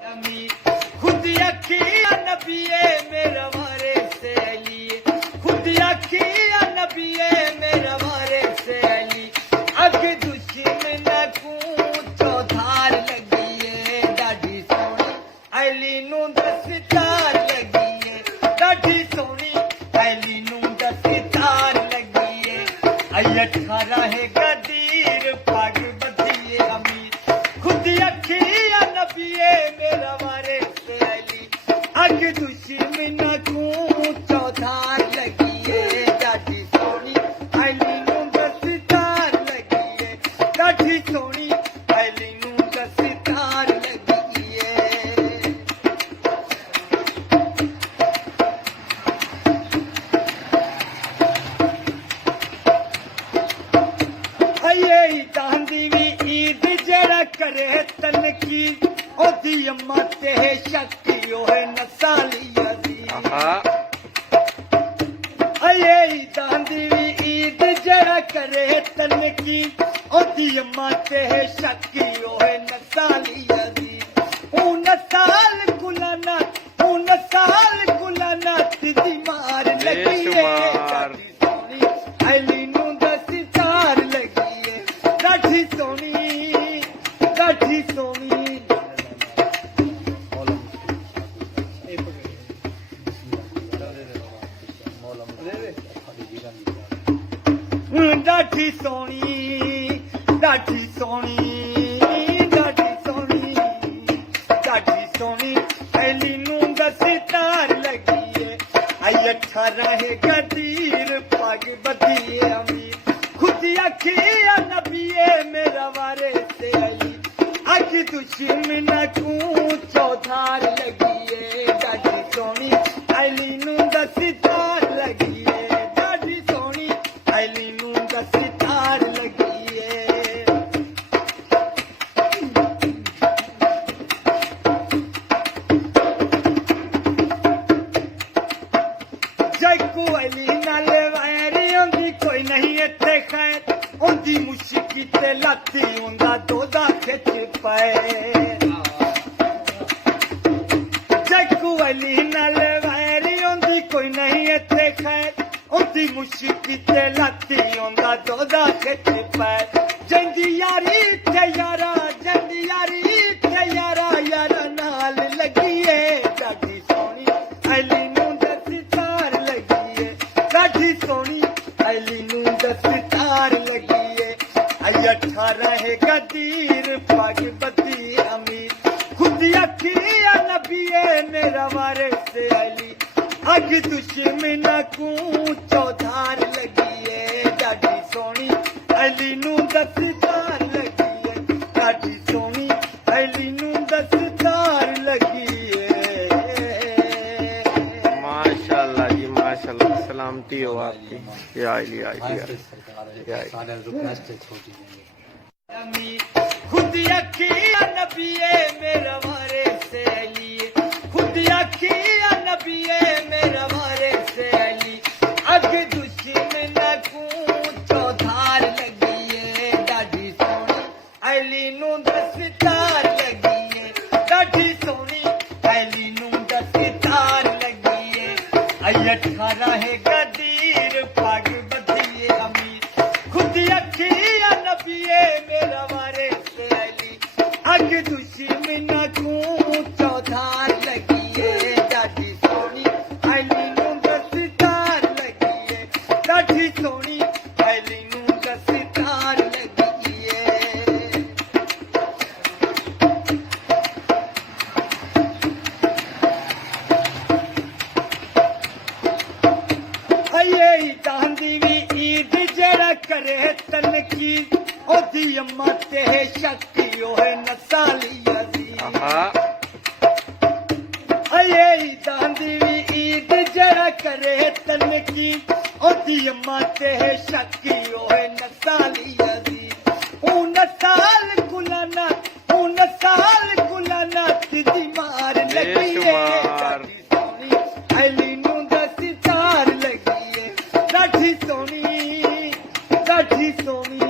खुद अखिया नबिये मेरा वारे से अली, खुद अखिया नबिये मेरा वारे से अली, अग दुश्मन को चौधार लगिए डाढ़ी सोनी अली नू दस्तार लगिए, डाढ़ी सोनी अली नू दस्तार लगिए, अठारा है गदीर पग बदिए अमीर, खुद अखिया नबिये मेरा वारे से अली, अग दुश्मन को चौधार लगिए डाढ़ी सोनी अली नू दस्तार लगिए, डाढ़ी सोनी अली नू दस्तार लगिए। अये चांदी भी ईद जरा करे तनकी, ओदी अम्मा ते शक्ति ओहे नसालिया दी। अये चांदी भी ईद जरा करे तनकी, ओदी अम्मा ते शक्ति ओहे नसालिया दी। ऊन साल कुलाना दी मार लगी है डाढ़ी सोनी अली नू दस्तार लगी है, डाढ़ी सोनी डाढ़ी सोनी डाढ़ी सोनी डाढ़ी सोनी डाढ़ी सोनी डाढ़ी सोनी अली नू दस्तार लगी है, अठारा है गदीर पग बदिए अमीर, खुद अखिया नबिये मेरा वारे से अली, अग दुश्मन को चौधार लगिए डाढ़ी सोनी अली नू दस्तार लगिए, डाढ़ी सोनी अली नू दस्तार लगिए। जैकू अली नाल वैरी होंदी कोई नहीं इत्थे खैर, ओंदी मुश्की ते लाती ओंदा दोदा खिच पाए। जैकू अली नाल वैरी होंदी कोई नहीं इत्थे खैर, ओंदी मुश्की ते लाती ओंदा दोदा खिच पाए। जंदी यारी ते यारा जंदी यारी ते यारा यारा नाल लगी है डाढ़ी सोनी अली नू दस्तार लगी है, डाढ़ी सोनी अली नू दस्तार लगी है, अठारा है गदीर पग बदी अमीर, खुद अखिया नबिये मेरा वारे से अली, अग दुश्मन को चौधार लगी है डाढ़ी सोनी अली नू दस्तार लगी है, डाढ़ी सोनी अली नू दस्तार लगी है। माशाल्लाह जी माशाल्लाह, सलामती हो आपकी। या अली या अली खुद अखिया नबिये मेरा वारे से अली, खुद अखिया नबिये मेरा वारे से अली, अग दुश्मन को चौधार लगी है डाढ़ी सोनी अली नू दस्तार लगी है, डाढ़ी सोनी अली नू दस्तार लगी है, अठारा है गदीर पग बदिए अमीर, खुद अखिया नबिये मेरा वारे से अली, अग दुश्मन को चौधार लगी है डाढ़ी सोनी अली नू दस्तार लगी है, डाढ़ी सोनी अली नू दस्तार लगी है। अये चांदी भी ईद जरा करे तनकी, ओदी अम्मा ते शक्ति ओहे नसालिया दी। अये चांदी भी ईद जरा करे तनकी, ओदी अम्मा ते शक्ति ओहे नसालिया दी। ऊन साल कुलाना दी मार लगी है डाढ़ी सोनी अली नू दस्तार लगी है, डाढ़ी सोनी डाढ़ी सोनी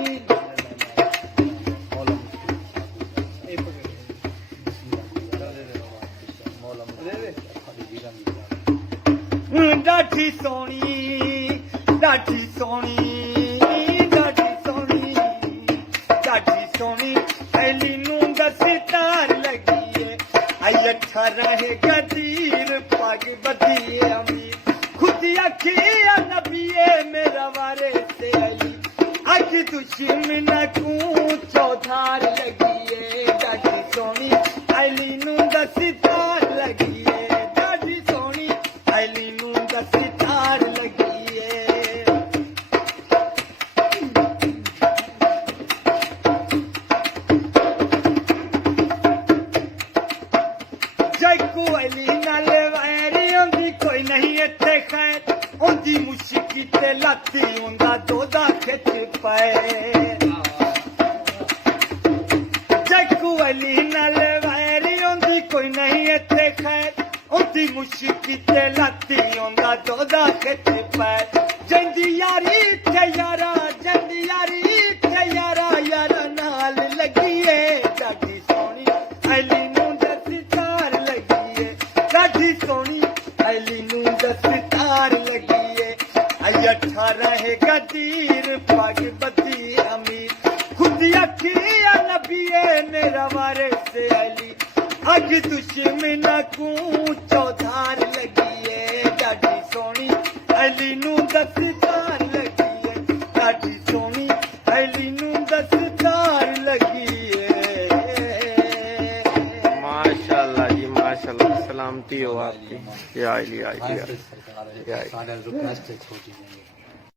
ਡਾਢੀ ਸੋਹਣੀ ਡਾਢੀ ਸੋਹਣੀ ਡਾਢੀ ਸੋਹਣੀ ਡਾਢੀ ਸੋਹਣੀ ਐਲੀ ਨੂੰ ਦਸਤਾਰ ਲੱਗੀਏ ਆਈ ਅੱਛਾ ਰਹੇ ਗਦੀਰ ਪੱਗ ਬੱਧੀਏ ਅਮੀਰ ਖੁਦ ਅੱਖੀਆਂ ਨਬੀਏ ਮੇਰਾ ਵਾਰੇ ਤੇ ਅਲੀ ਅੱਜ ਦੁਸ਼ਮਨ ਕੂ ਚੌਧਾਰ ਲੱਗੀਏ ਡਾਢੀ ਸੋਹਣੀ ਐਲੀ ਨੂੰ ਦਸਤਾਰ ਲੱਗੀਏ ਡਾਢੀ ਸੋਹਣੀ ਐਲੀ ਨੂੰ ਦਸਤਾਰ ਲੱਗੀਏ ਜੈਕੂ ਅਲੀ ਨਾਲ ਵੈਰੀ ਹੁੰਦੀ ਕੋਈ ਨਹੀਂ ਇੱਥੇ ਖੈਰ ਉਹਦੀ ਮੁਸ਼ਕੀ ਤੇ ਲਾਤੀ ਹੁੰਦਾ ਦੋਦਾ ਖਿੱਚ ਪਏ ਜੈਕੂ ਅਲੀ ਨਾਲ ਵੈਰੀ ਹੁੰਦੀ ਕੋਈ ਨਹੀਂ ਇੱਥੇ ਖੈਰ ਉਹਦੀ ਮੁਸ਼ਕੀ ਤੇ ਲਾਤੀ ਹੁੰਦਾ ਦੋਦਾ ਖਿੱਚ ਪਏ ਜੰਦੀ ਯਾਰੀ ਤੇ ਯਾਰਾ ਜੰਦੀ ਯਾਰੀ ਤੇ ਯਾਰਾ ਯਾਰਾ ਨਾਲ ਲੱਗੀਏ ਡਾਢੀ ਸੋਹਣੀ ਅਲੀ ਨੂੰ ਦਸਤਾਰ ਲੱਗੀਏ ਡਾਢੀ ਸੋਹਣੀ ਅਲੀ ਨੂੰ ਦਸਤਾਰ ਲੱਗੀਏ ਆਈ ਅੱਠਾ ਰਹੇ ਗਦੀਰ ਪੱਗ ਬੱਧੀ ਅਮੀਰ ਖੁਦ ਅੱਖੀਆਂ ਨਬੀਏ ਮੇਰਾ ਵਾਰਿਸ ਅਲੀ ਅੱਜ ਦੁਸ਼ਮਨ ਕੂ ਚੌਧਾਰ ਲੱਗੀਏ ਡਾਢੀ ਸੋਹਣੀ ਅਲੀ ਨੂੰ ਦਸਤਾਰ ਲੱਗੀਏ ਡਾਢੀ ਸੋਹਣੀ ਅਲੀ ਨੂੰ ਦਸਤਾਰ ਲੱਗੀਏ माशाल्लाह जी माशाल्लाह सलामती हो आपकी। या अली, या अली, या अली। सरकार है, साढ़े रुपये छोटी